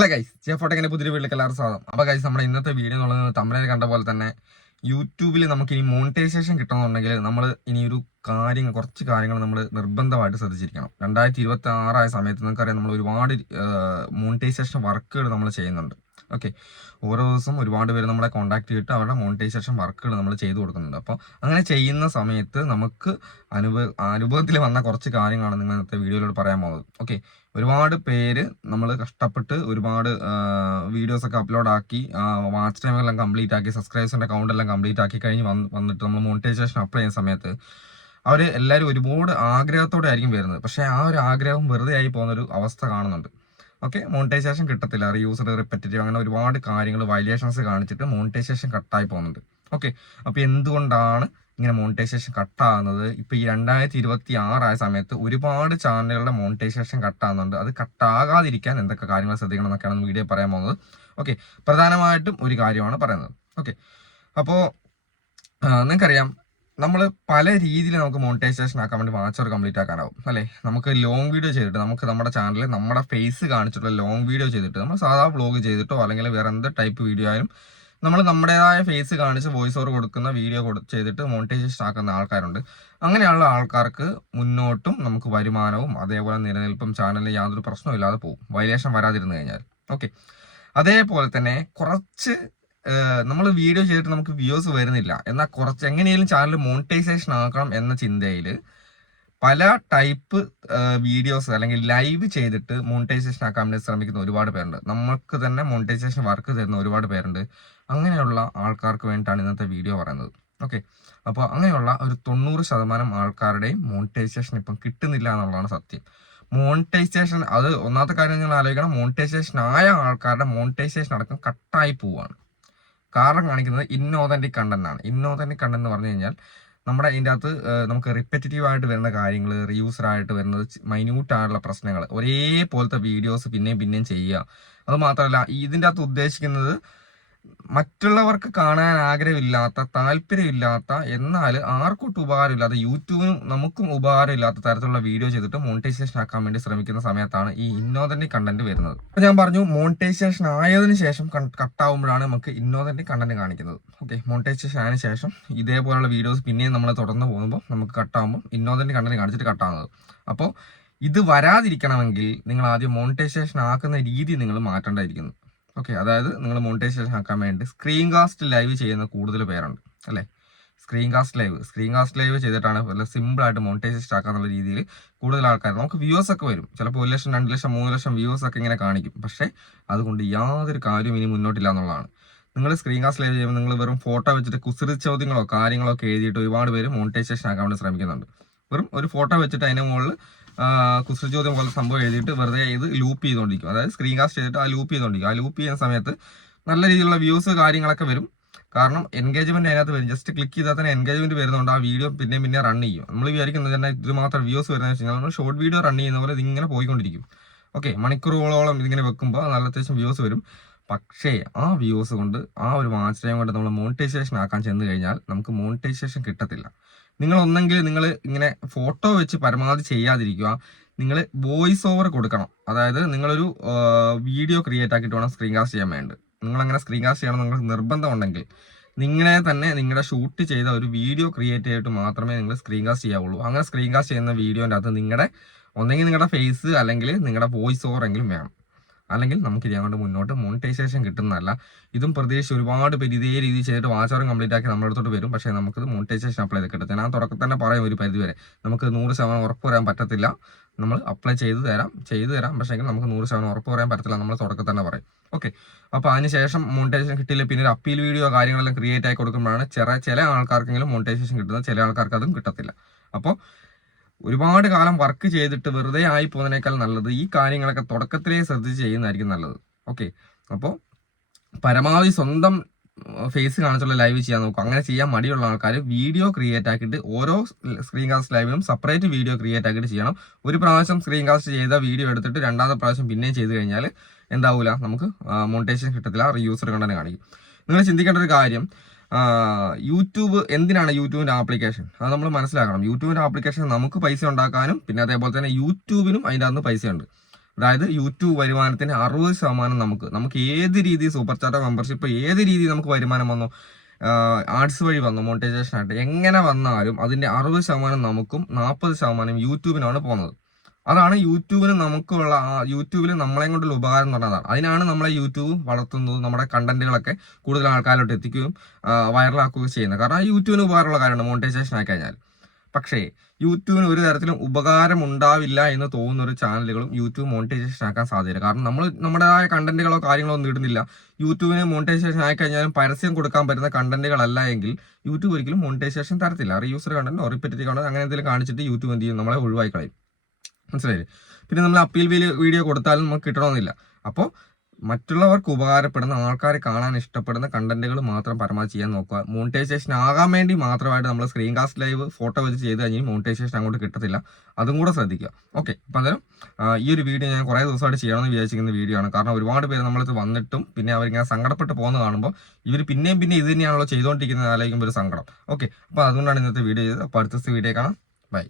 അല്ല ഗൈസ്, ജെഫോട്ടെക്കിന്റെ പുതിയ വീട്ടിലേക്ക് എല്ലാവരും സ്വാഗതം. അപ്പോൾ ഗൈസ്, നമ്മുടെ ഇന്നത്തെ വീഡിയോ എന്നുള്ളത് തമിഴിൽ കണ്ട പോലെ തന്നെ യൂട്യൂബിൽ നമുക്ക് ഇനി മോണിറ്റൈസേഷൻ കിട്ടണമെന്നുണ്ടെങ്കിൽ നമ്മൾ ഇനി കുറച്ച് കാര്യങ്ങൾ നമ്മൾ നിർബന്ധമായിട്ട് ശ്രദ്ധിച്ചിരിക്കണം. 2026 സമയത്ത് നിങ്ങൾക്കറിയാം, നമ്മൾ ഒരുപാട് മോണിറ്റൈസേഷൻ വർക്കുകൾ നമ്മൾ ചെയ്യുന്നുണ്ട്. ഓക്കെ, ഓരോ ദിവസം ഒരുപാട് പേര് നമ്മളെ കോൺടാക്ട് ചെയ്തിട്ട് അവരുടെ മോണിറ്റൈസേഷൻ വർക്കുകൾ നമ്മൾ ചെയ്തു കൊടുക്കുന്നുണ്ട്. അപ്പോൾ അങ്ങനെ ചെയ്യുന്ന സമയത്ത് നമുക്ക് അനുഭവത്തിൽ വന്ന കുറച്ച് കാര്യങ്ങളാണ് നിങ്ങൾ ഇന്നത്തെ വീഡിയോയിലൂടെ പറയാൻ പോകുന്നത്. ഓക്കെ, ഒരുപാട് പേര് നമ്മൾ കഷ്ടപ്പെട്ട് ഒരുപാട് വീഡിയോസ് ഒക്കെ അപ്ലോഡ് ആക്കി വാച്ച് ടൈം എല്ലാം കംപ്ലീറ്റ് ആക്കി സബ്സ്ക്രൈബേഴ്സിന്റെ അക്കൗണ്ട് എല്ലാം കംപ്ലീറ്റ് ആക്കി കഴിഞ്ഞ് വന്നിട്ട് നമ്മൾ മോണിറ്റൈസേഷൻ അപ്ലൈ ചെയ്യുന്ന സമയത്ത് അവർ എല്ലാവരും ഒരുപാട് ആഗ്രഹത്തോടെ ആയിരിക്കും വരുന്നത്. പക്ഷേ ആ ഒരു ആഗ്രഹം വെറുതെ ആയി പോകുന്നൊരു അവസ്ഥ കാണുന്നുണ്ട്. ഓക്കെ, മോണിറ്റൈസേഷൻ കിട്ടത്തില്ല, റീയൂസ്ഡ് റിപ്പറ്റീവ് അങ്ങനെ ഒരുപാട് കാര്യങ്ങൾ വയലേഷൻസ് കാണിച്ചിട്ട് മോണിറ്റൈസേഷൻ കട്ടായി പോകുന്നുണ്ട്. ഓക്കെ, അപ്പോൾ എന്തുകൊണ്ടാണ് ഇങ്ങനെ മോണിറ്റൈസേഷൻ കട്ടാകുന്നത്? ഇപ്പോൾ ഈ 2026 സമയത്ത് ഒരുപാട് ചാനലുകളുടെ മോണിറ്റൈസേഷൻ കട്ടാകുന്നുണ്ട്. അത് കട്ടാകാതിരിക്കാൻ എന്തൊക്കെ കാര്യങ്ങൾ ശ്രദ്ധിക്കണം എന്നൊക്കെയാണ് വീഡിയോ പറയാൻ പോകുന്നത്. ഓക്കെ, പ്രധാനമായിട്ടും ഒരു കാര്യമാണ് പറയുന്നത്. ഓക്കെ, അപ്പോൾ നിങ്ങൾക്കറിയാം, നമ്മൾ പല രീതിയിൽ നമുക്ക് മോണിറ്റൈസേഷൻ ആക്കാൻ വേണ്ടി വാച്ചർ കംപ്ലീറ്റ് ആക്കാനാവും അല്ലേ. നമുക്ക് ലോങ് വീഡിയോ ചെയ്തിട്ട് നമുക്ക് നമ്മുടെ ചാനലിൽ നമ്മുടെ ഫേസ് കാണിച്ചിട്ടുള്ള ലോങ് വീഡിയോ ചെയ്തിട്ട് നമ്മൾ സാധാ വ്ലോഗ് ചെയ്തിട്ടോ അല്ലെങ്കിൽ വേറെ എന്ത് ടൈപ്പ് വീഡിയോ ആയാലും നമ്മൾ നമ്മുടേതായ ഫേസ് കാണിച്ച് വോയിസ് ഓവർ കൊടുക്കുന്ന വീഡിയോ ചെയ്തിട്ട് മോണിറ്റൈസേഷൻ ആക്കുന്ന ആൾക്കാരുണ്ട്. അങ്ങനെയുള്ള ആൾക്കാർക്ക് മുന്നോട്ടും നമുക്ക് വരുമാനവും അതേപോലെ നിലനിൽപ്പും ചാനലിൽ യാതൊരു പ്രശ്നവും ഇല്ലാതെ പോകും, വയലേഷൻ വരാതിരുന്നു കഴിഞ്ഞാൽ. ഓക്കെ, അതേപോലെ തന്നെ കുറച്ച് നമ്മൾ വീഡിയോ ചെയ്തിട്ട് നമുക്ക് വ്യൂസ് വരുന്നില്ല, എന്നാൽ കുറച്ച് എങ്ങനെയും ചാനൽ മോണിറ്റൈസേഷൻ ആക്കണം എന്ന ചിന്തയിൽ പല ടൈപ്പ് വീഡിയോസ് അല്ലെങ്കിൽ ലൈവ് ചെയ്തിട്ട് മോണിറ്റൈസേഷൻ ആക്കാൻ വേണ്ടി ശ്രമിക്കുന്ന ഒരുപാട് പേരുണ്ട്. നമുക്ക് തന്നെ മോണിറ്റൈസേഷൻ വർക്ക് തരുന്ന ഒരുപാട് പേരുണ്ട്. അങ്ങനെയുള്ള ആൾക്കാർക്ക് വേണ്ടിയിട്ടാണ് ഇന്നത്തെ വീഡിയോ പറയുന്നത്. ഓക്കെ, അപ്പോൾ അങ്ങനെയുള്ള ഒരു 90% ആൾക്കാരുടെയും മോണിറ്റൈസേഷൻ ഇപ്പം കിട്ടുന്നില്ല എന്നുള്ളതാണ് സത്യം. മോണിറ്റൈസേഷൻ, അത് ഒന്നാമത്തെ കാര്യം നിങ്ങൾ ആലോചിക്കണം, മോണിറ്റൈസേഷൻ ആയ ആൾക്കാരുടെ മോണിറ്റൈസേഷൻ അടക്കം കട്ടായി പോവുകയാണ്. കാരണം കാണിക്കുന്നത് ഇന്നോതന്റിക് കണ്ടന്റ് ആണ്. ഇന്നോതന്റിക് കണ്ടന്റ് എന്ന് പറഞ്ഞു കഴിഞ്ഞാൽ നമ്മുടെ ഇതിൻ്റെ അകത്ത് നമുക്ക് റിപ്പറ്റീവ് ആയിട്ട് വരുന്ന കാര്യങ്ങൾ, റീയൂസർ ആയിട്ട് വരുന്നത് മൈന്യൂട്ട് ആയിട്ടുള്ള പ്രശ്നങ്ങൾ, ഒരേപോലത്തെ വീഡിയോസ് പിന്നെയും ചെയ്യുക. അത് മാത്രമല്ല, ഇതിൻ്റെ അകത്ത് ഉദ്ദേശിക്കുന്നത് മറ്റുള്ളവർക്ക് കാണാൻ ആഗ്രഹമില്ലാത്ത, താല്പര്യമില്ലാത്ത, എന്നാൽ ആർക്കൊട്ടും ഉപകാരമില്ലാത്ത, യൂട്യൂബിനും നമുക്കും ഉപകാരമില്ലാത്ത തരത്തിലുള്ള വീഡിയോ ചെയ്തിട്ട് മോണിറ്റൈസേഷൻ ആക്കാൻ വേണ്ടി ശ്രമിക്കുന്ന സമയത്താണ് ഈ ഇന്നോതന്റിക് കണ്ടന്റ് വരുന്നത്. അപ്പോൾ ഞാൻ പറഞ്ഞു, മോണിറ്റൈസേഷൻ ആയതിനു ശേഷം കട്ടാവുമ്പോഴാണ് നമുക്ക് ഇന്നോതന്റിക് കണ്ടന്റ് കാണിക്കുന്നത്. ഓക്കെ, മോണിറ്റൈസേഷൻ ആയതിനു ശേഷം ഇതേപോലുള്ള വീഡിയോസ് പിന്നെയും നമ്മൾ തുടർന്ന് പോകുമ്പോൾ നമുക്ക് കട്ടാകുമ്പോൾ ഇന്നോതന്റിക് കണ്ടന്റ് കാണിച്ചിട്ട് കട്ടാകുന്നത്. അപ്പോൾ ഇത് വരാതിരിക്കണമെങ്കിൽ നിങ്ങൾ ആദ്യം മോണിറ്റൈസേഷൻ ആക്കുന്ന രീതി നിങ്ങൾ മാറ്റേണ്ടതായിരിക്കുന്നു. ഓക്കെ, അതായത് നിങ്ങൾ മോണിറ്റൈസേഷൻ ആക്കാൻ വേണ്ടി സ്ക്രീൻ കാസ്റ്റ് ലൈവ് ചെയ്യുന്ന കൂടുതൽ പേരുണ്ട് അല്ലേ. സ്ക്രീൻ കാസ്റ്റ് ലൈവ് ചെയ്തിട്ടാണ് വല്ല സിമ്പിളായിട്ട് മോണിറ്റൈസേഷൻ ആക്കാന്നുള്ള രീതിയിൽ കൂടുതൽ ആൾക്കാർ, നമുക്ക് വ്യൂസ് ഒക്കെ വരും. ചിലപ്പോൾ 1 ലക്ഷം 2 ലക്ഷം 3 ലക്ഷം വ്യൂസ് ഒക്കെ ഇങ്ങനെ കാണിക്കും. പക്ഷേ അതുകൊണ്ട് യാതൊരു കാര്യവും ഇനി മുന്നോട്ടില്ല എന്നുള്ളതാണ്. നിങ്ങൾ സ്ക്രീൻ കാസ്റ്റ് ലൈവ് ചെയ്യുമ്പോൾ നിങ്ങൾ വെറും ഫോട്ടോ വെച്ചിട്ട് കുസൃതി ചോദ്യങ്ങളോ കാര്യങ്ങളോ ഒക്കെ എഴുതിയിട്ട് ഒരുപാട് പേര് മോണിറ്റൈസേഷൻ ആക്കാൻ വേണ്ടി ശ്രമിക്കുന്നുണ്ട്. വെറും ഒരു ഫോട്ടോ വെച്ചിട്ട് അതിൻ്റെ മുകളിൽ കുസൃതി ചോദ്യം പോലെ സംഭവം എഴുതിയിട്ട് വെറുതെ ഇത് ലൂപ്പ് ചെയ്തുകൊണ്ടിരിക്കും. അതായത് സ്ക്രീൻ കാസ്റ്റ് ചെയ്തിട്ട് ആ ലൂപ്പ് ചെയ്തുകൊണ്ടിരിക്കും. ആ ലൂപ്പ് ചെയ്യുന്ന സമയത്ത് നല്ല രീതിയിലുള്ള വ്യൂസ് കാര്യങ്ങളൊക്കെ വരും. കാരണം എൻഗേജ്മെന്റ് അതിനകത്ത് വരും. ജസ്റ്റ് ക്ലിക്ക് ചെയ്താൽ തന്നെ എൻഗേജ്മെന്റ് വരുന്നുണ്ട്. ആ വീഡിയോ പിന്നെ റൺ ചെയ്യും. നമ്മൾ വിചാരിക്കുന്നത് തന്നെ ഇത് മാത്രം വ്യൂസ് വരുന്നതെന്ന് വെച്ച് കഴിഞ്ഞാൽ നമ്മൾ ഷോർട്ട് വീഡിയോ റൺ ചെയ്യുന്ന പോലെ ഇതിങ്ങനെ പോയിക്കൊണ്ടിരിക്കും. ഓക്കെ, മണിക്കൂറുകളോളം ഇതിങ്ങനെ വെക്കുമ്പോൾ നല്ല അത്യാവശ്യം വ്യൂസ് വരും. പക്ഷേ ആ വ്യൂസ് കൊണ്ട്, ആ ഒരു വാച്ച് ടൈം കൊണ്ട് നമ്മൾ മോണിറ്റൈസേഷൻ ആക്കാൻ ചെന്ന് കഴിഞ്ഞാൽ നമുക്ക് മോണിറ്റൈസേഷൻ കിട്ടത്തില്ല. നിങ്ങൾ ഒന്നെങ്കിൽ നിങ്ങൾ ഇങ്ങനെ ഫോട്ടോ വെച്ച് പരമാവധി ചെയ്യാതിരിക്കുക, നിങ്ങൾ വോയിസ് ഓവർ കൊടുക്കണം. അതായത് നിങ്ങളൊരു വീഡിയോ ക്രിയേറ്റ് ആക്കിയിട്ട് വേണം സ്ക്രീൻ കാസ്റ്റ് ചെയ്യാൻ വേണ്ടി. നിങ്ങളങ്ങനെ സ്ക്രീൻ കാസ്റ്റ് ചെയ്യണം നിങ്ങൾക്ക് നിർബന്ധം ഉണ്ടെങ്കിൽ നിങ്ങളെ തന്നെ നിങ്ങളുടെ ഷൂട്ട് ചെയ്ത ഒരു വീഡിയോ ക്രിയേറ്റ് ചെയ്തിട്ട് മാത്രമേ നിങ്ങൾ സ്ക്രീൻ കാസ്റ്റ് ചെയ്യാവുള്ളൂ. അങ്ങനെ സ്ക്രീൻ കാസ്റ്റ് ചെയ്യുന്ന വീഡിയോൻ്റെ അകത്ത് ഒന്നെങ്കിൽ നിങ്ങളുടെ ഫേസ് അല്ലെങ്കിൽ നിങ്ങളുടെ വോയിസ് ഓവർ എങ്കിലും വേണം. അല്ലെങ്കിൽ നമുക്ക് ഇനി അങ്ങോട്ട് മുന്നോട്ട് മോണിറ്റൈസേഷൻ കിട്ടുന്നതല്ല. ഇതും പ്രതീക്ഷിച്ച് ഒരുപാട് പേര് ഇതേ രീതി ചെയ്തിട്ട് വാച്ചോറും കംപ്ലീറ്റ് ആക്കി നമ്മുടെ അടുത്തോട്ട് വരും. പക്ഷേ നമുക്കത് മോണിറ്റൈസേഷൻ അപ്ലൈ ചെയ്ത് കിട്ടത്തില്ല. ഞാൻ തുടക്കത്തിൽ തന്നെ പറയും, ഒരു പരിധി വരെ നമുക്ക് 100% ഉറപ്പ് പറയാൻ പറ്റത്തില്ല. നമ്മൾ അപ്ലൈ ചെയ്തു തരാം പക്ഷേ നമുക്ക് 100% ഉറപ്പ് പറയാൻ പറ്റത്തില്ല, നമ്മൾ തുടക്കത്തിൽ തന്നെ പറയും. ഓക്കെ, അപ്പോൾ അതിനുശേഷം മോണിറ്റൈസേഷൻ കിട്ടിയില്ല, പിന്നെ ഒരു അപ്പീൽ വീഡിയോ കാര്യങ്ങളെല്ലാം ക്രിയേറ്റ് ആയി കൊടുക്കുമ്പോഴാണ് ചില ആൾക്കാർക്കെങ്കിലും മോണിറ്റൈസേഷൻ കിട്ടുന്നത്, ചില ആൾക്കാർക്ക് അതും കിട്ടത്തില്ല. അപ്പോൾ ഒരുപാട് കാലം വർക്ക് ചെയ്തിട്ട് വെറുതെ ആയി പോകുന്നതിനേക്കാൾ നല്ലത് ഈ കാര്യങ്ങളൊക്കെ തുടക്കത്തിലേ ശ്രദ്ധിച്ച് ചെയ്യുന്നതായിരിക്കും നല്ലത്. ഓക്കെ, അപ്പോൾ പരമാവധി സ്വന്തം ഫേസ് കാണിച്ചുള്ള ലൈവ് ചെയ്യാൻ നോക്കും. അങ്ങനെ ചെയ്യാൻ മടിയുള്ള ആൾക്കാർ വീഡിയോ ക്രിയേറ്റ് ആക്കിയിട്ട് ഓരോ സ്ക്രീൻ കാസ്റ്റ് ലൈവിനും സെപ്പറേറ്റ് വീഡിയോ ക്രിയേറ്റ് ആക്കിയിട്ട് ചെയ്യണം. ഒരു പ്രാവശ്യം സ്ക്രീൻ കാസ്റ്റ് ചെയ്ത വീഡിയോ എടുത്തിട്ട് രണ്ടാമത്തെ പ്രാവശ്യം പിന്നെയും ചെയ്ത് കഴിഞ്ഞാൽ എന്താവില്ല, നമുക്ക് മോണിറ്റൈസേഷൻ കിട്ടത്തില്ല, റീയൂസർ കണ്ടന്റ് കാണിക്കും. നിങ്ങൾ ചിന്തിക്കേണ്ട ഒരു കാര്യം, യൂട്യൂബ് എന്തിനാണ് യൂട്യൂബിൻ്റെ ആപ്ലിക്കേഷൻ? അത് നമ്മൾ മനസ്സിലാക്കണം. യൂട്യൂബിൻ്റെ ആപ്ലിക്കേഷൻ നമുക്ക് പൈസ ഉണ്ടാക്കാനും പിന്നെ അതേപോലെ തന്നെ യൂട്യൂബിനും അതിൻ്റെ അകത്ത് പൈസയുണ്ട്. അതായത് യൂട്യൂബ് വരുമാനത്തിന് 60% നമുക്ക് ഏത് രീതിയിൽ സൂപ്പർ ചാറ്റ് മെമ്പർഷിപ്പ് ഏത് രീതിയിൽ നമുക്ക് വരുമാനം വന്നോ, ആഡ്സ് വഴി വന്നു മോണിറ്റൈസേഷൻ ആയിട്ട് എങ്ങനെ വന്നാലും അതിന്റെ 60% നമുക്കും 40% യൂട്യൂബിനാണ് പോകുന്നത്. അതാണ് യൂട്യൂബിന് നമുക്കുള്ള യൂട്യൂബിൽ നമ്മളെ കൊണ്ടുള്ള ഉപകാരം എന്ന് പറഞ്ഞതാണ്. അതിനാണ് നമ്മളെ യൂട്യൂബ് വളർത്തുന്നത്, നമ്മുടെ കണ്ടന്റുകളൊക്കെ കൂടുതൽ ആൾക്കാരിലോട്ട് എത്തിക്കുകയും വൈറലാക്കുകയും ചെയ്യുന്നത്. കാരണം യൂട്യൂബിന് ഉപകാരമുള്ള കാര്യമാണ് മോണിറ്റൈസേഷൻ ആയി കഴിഞ്ഞാൽ. പക്ഷേ യൂട്യൂബിന് ഒരു തരത്തിലും ഉപകാരം ഉണ്ടാവില്ല എന്ന് തോന്നുന്ന ഒരു ചാനലുകളും യൂട്യൂബ് മോണിറ്റൈസേഷൻ ആക്കാൻ സാധ്യതയില്ല. കാരണം നമ്മൾ നമ്മുടേതായ കണ്ടന്റുകളോ കാര്യങ്ങളോ ഒന്നും ഇടുന്നില്ല. യൂട്യൂബിന് മോണിറ്റൈസേഷൻ ആയി കഴിഞ്ഞാലും പരസ്യം കൊടുക്കാൻ പറ്റുന്ന കണ്ടന്റുകളല്ല എങ്കിൽ യൂട്യൂബ് ഒരിക്കലും മോണിറ്റൈസേഷൻ തരത്തില്ല. റീയൂസർ കണ്ടന്റോ റിപ്പീറ്റീവ് കണ്ടന്റ് അങ്ങനെ എന്തെങ്കിലും കാണിച്ചിട്ട് യൂട്യൂബ് എന്ത് ചെയ്യും, നമ്മളെ ഒഴിവാക്കി കളയും. മനസ്സിലായില്ലേ? പിന്നെ നമ്മൾ അപ്പീൽ വീഡിയോ കൊടുത്താലും നമുക്ക് കിട്ടണമെന്നില്ല. അപ്പോൾ മറ്റുള്ളവർക്ക് ഉപകാരപ്പെടുന്ന, ആൾക്കാരെ കാണാൻ ഇഷ്ടപ്പെടുന്ന കണ്ടന്റുകൾ മാത്രം പരമാവധി ചെയ്യാൻ നോക്കുക. മോണിറ്റൈസേഷൻ ആകാൻ വേണ്ടി മാത്രമായിട്ട് നമ്മൾ സ്ക്രീൻ കാസ്റ്റ് ലൈവ് ഫോട്ടോ വെച്ച് ചെയ്ത് കഴിഞ്ഞാൽ മോണിറ്റൈസേഷൻ അങ്ങോട്ട് കിട്ടത്തില്ല. അതും കൂടെ ശ്രദ്ധിക്കുക. ഓക്കെ, അപ്പം അന്നേരം ഈ ഒരു വീഡിയോ ഞാൻ കുറേ ദിവസമായിട്ട് ചെയ്യണമെന്ന് വിചാരിച്ചിരിക്കുന്ന വീഡിയോ ആണ്. കാരണം ഒരുപാട് പേര് നമ്മളത് വന്നിട്ടും പിന്നെ അവരിങ്ങനെ സങ്കടപ്പെട്ട് പോകുന്ന കാണുമ്പോൾ ഇവർ പിന്നെയും ഇത് തന്നെയാണല്ലോ ചെയ്തുകൊണ്ടിരിക്കുന്നത് ആലോചിക്കുമ്പോൾ ഒരു സങ്കടം. ഓക്കെ, അപ്പോൾ അതുകൊണ്ടാണ് ഇന്നത്തെ വീഡിയോ ചെയ്തത്. അപ്പോൾ അടുത്ത വീഡിയോ കാണാം. ബൈ.